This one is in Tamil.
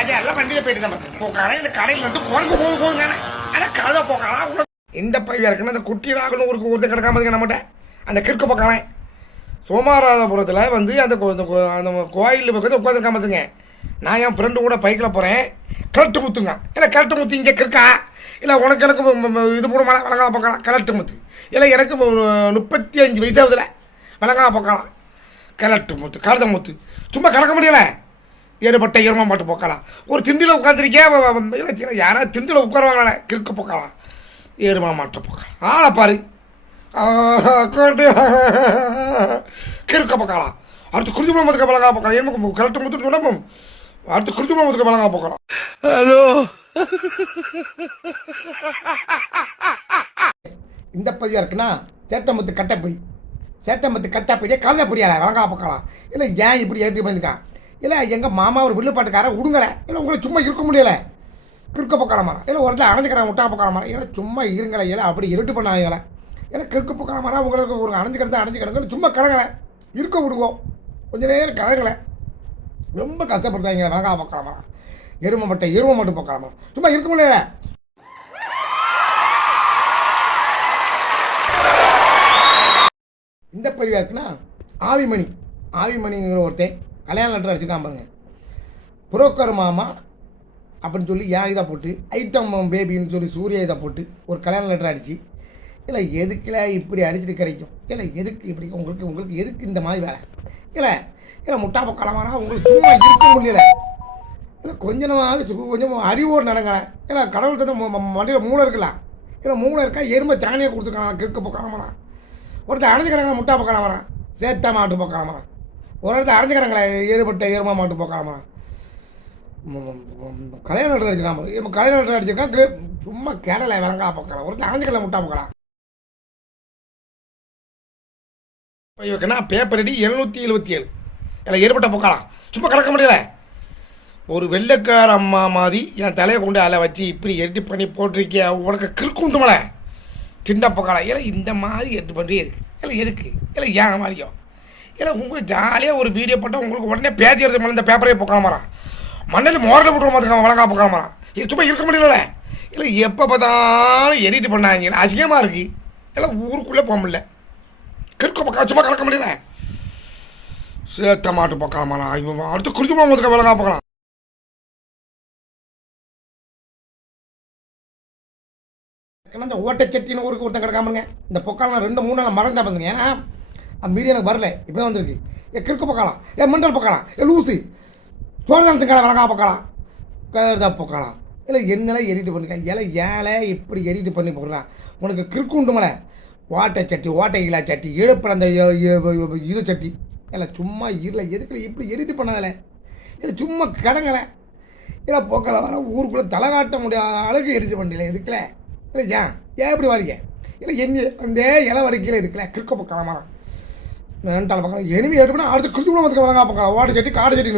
எல்லாம் வண்டியில் போயிட்டு தான் போக்கான இந்த கடையில் வந்து குறைக்கு போகுங்க. ஆனால் கழுத போக்கலாம் இந்த பையன் இருக்குன்னா இந்த குட்டி ராகணும் ஒருத்தர் கிடக்காம நம்மகிட்ட அந்த கிறுக்கு போக்கான சோமாராதபுரத்தில் வந்து அந்த கோயில் பக்கத்தில் உட்காந்துருக்காமத்துங்க. நான் என் ஃப்ரெண்டு கூட பைக்கில் போகிறேன். கலட்டு முத்துங்க. இல்லை கலட்டு முத்து இங்கே கிறுக்கா இல்லை உனக்கு எனக்கு இது போட மாட்டேன் விளங்கா போக்கலாம். கலட்டு முத்து இல்லை எனக்கு 35 வயசாகுதுல விளங்கா போக்கலாம். கலட்டு முத்து கழுத முத்து சும்மா கலக்க முடியலை. ஏறுபட்ட ஈரமாக மாட்டு போக்கலாம். ஒரு திண்டில் உட்காந்துருக்கேன் இல்லை யாராவது திண்டில் உட்காருவாங்களே கிறுக்கு போக்கலாம். ஏறுமா மாட்டை போக்கலாம். ஆளை பாரு கிறுக்க போக்கலாம். அடுத்து குருஜுபுரம் மதுக்க விளங்கா போக்கலாம். ஏன் கலட்டு முத்துன்னு சொன்னோம். அடுத்து குருஜுபுரம் மதுக்க விளங்கா போக்கலாம். ஹலோ இந்த பதிவாக இருக்குன்னா சேட்டமுத்து கட்டப்பிடி சேட்டமுத்து கட்டப்பிடியே கழுத பிடியால விளங்கா போக்கலாம். இல்லை ஏன் இப்படி ஏற்றி பண்ணியிருக்கான். இல்லை எங்கள் மாமா ஒரு வில்லுப்பாட்டுக்காரன் விடுங்கலை. இல்லை உங்களை சும்மா இருக்க முடியலை. கிறுக்க பக்கால இல்லை ஒரு இடத்துல அணைஞ்சிக்கிறாங்க முட்டா பக்கால இல்லை சும்மா இருங்களே. இல்லை அப்படி இருட்டு பண்ணாங்களே. ஏன்னா கிறுக்கு பக்கால உங்களுக்கு ஒரு அணைஞ்சிக்கிறது சும்மா கடங்கலை இருக்க விடுவோம். கொஞ்சம் நேரம் கடங்கலை ரொம்ப கஷ்டப்படுத்தாங்க. விளங்கா பக்கால எருமை மட்டும் பக்கால சும்மா இருக்க முடியல. இந்த பதிவாக இருக்குன்னா ஆவிமணிங்கிற ஒருத்தன் கல்யாண லெட்டர் அடிச்சுக்காம பாருங்க. புரோக்கர் மாமா அப்படின்னு சொல்லி ஏன் இதை போட்டு ஐட்டம் பேபின்னு சொல்லி சூர்யா இதை போட்டு ஒரு கல்யாண லெட்டர் அடித்து இல்லை எதுக்குல இப்படி அடிச்சுட்டு கிடைக்கும். இல்லை எதுக்கு இப்படி உங்களுக்கு எதுக்கு இந்த மாதிரி வேலை. இல்லை முட்டா பக்காலமானா உங்களுக்கு சும்மா இருக்க முடியலை. இல்லை கொஞ்சம் அறிவோடு நடங்களேன். இல்லை கடவுள் தந்த மண்டியில் மூளை இருக்கலாம். இல்லை மூளை இருக்கா எருமை சாணியை கொடுத்துருக்காங்க. கிறுக்க பக்காலமானா ஒருத்தர் அடைஞ்சு கிடங்களா முட்டா பக்காலமானா சேத்தா மாட்டு பக்காலமானா ஒரு இடத்துல அடைஞ்சு கிடங்களா ஏறுபட்ட ஏறுமா மாட்டு பக்காலமானா கல்யாண லெட்டர் அடிச்சுக்கலாம். கல்யாண லெட்டர் அடிச்சிருக்கான் சும்மா கேடலை விளங்கா பக்கலாம். ஒருத்தர் அடைஞ்சுக்கல முட்டா பக்கலாம். வைக்கணா பேப்பர் அடி 777 இல்லை ஏற்பட்ட போக்கலாம். சும்மா கலக்க முடியல. ஒரு வெள்ளைக்கார அம்மா மாதிரி என் தலையை கொண்டு அதில் வச்சு இப்படி எடிட் பண்ணி போட்டிருக்கிய உனக்கு கிறுக்குண்டுமலை சின்ன பக்காலம். இல்லை இந்த மாதிரி எடிட் பண்ணி இருக்கு. இல்லை எதுக்கு இல்லை ஏன் மாதிரியோ இல்லை உங்களுக்கு ஜாலியாக ஒரு வீடியோ போட்டால் உங்களுக்கு உடனே பேதி எடுத்து மேலே இந்த பேப்பரே போக்காம வரான். மண்ணில் மோரில் போட்டு மாற்றுக்காம வழங்கா போக்காம வரான். இது சும்மா இருக்க முடியல. இல்லை எப்போ பார்த்தாலும் எடிட் பண்ணாங்க. அசிங்கமாக இருக்குது. இல்லை ஊருக்குள்ளே போக முடியல. கிறுக்க பக்கம் சும்மா கலக்க முடியல. சேத்த மாட்டு பக்காமரா அடுத்து குறிச்சு போக விளங்கா பார்க்கலாம். இந்த ஓட்டச்சட்டின்னு ஊருக்கு ஒருத்தன் கிடக்காமங்க. இந்த பொக்காலாம் 2-3 நாள் மறந்தா பண்ணுங்க. ஏன்னா மீடியா எனக்கு வரல இப்போ வந்துருக்கு. கிறுக்கு பக்கலாம் மண்டல் பக்கலாம் லூசு சோழதனத்துக்கான விளங்கா பக்கலாம் கருதா பக்கலாம். இல்லை என்னெல்லாம் எடிட் பண்ணிக்க. ஏழை இப்படி எடிட் பண்ணி போடுறான். உனக்கு கிறுக்கு உண்டுமலை. ஓட்டை இலா சட்டி இழுப்பில் அந்த இது சட்டி இல்லை சும்மா இல்லை எதுக்குல இப்படி எடிட்டு பண்ணதில்லை. இல்லை சும்மா கடங்கலை. இல்லை போக்கலை வர ஊருக்குள்ளே தலை காட்ட முடியாத அளவுக்கு எடிட்டு பண்ணல எதுக்குல. இல்லை ஏன் இப்படி வரீங்க. இல்லை எங்கே அந்த இலை வரைக்கும் இதுக்குல கிறுக்க பக்கலாம் மரம் மேண்டால் பக்கம் எனிமே எட்டு பண்ணால் அடுத்து கிறுக்கு விளங்கா பக்கலாம். ஓட்டை சட்டி காடு சட்டி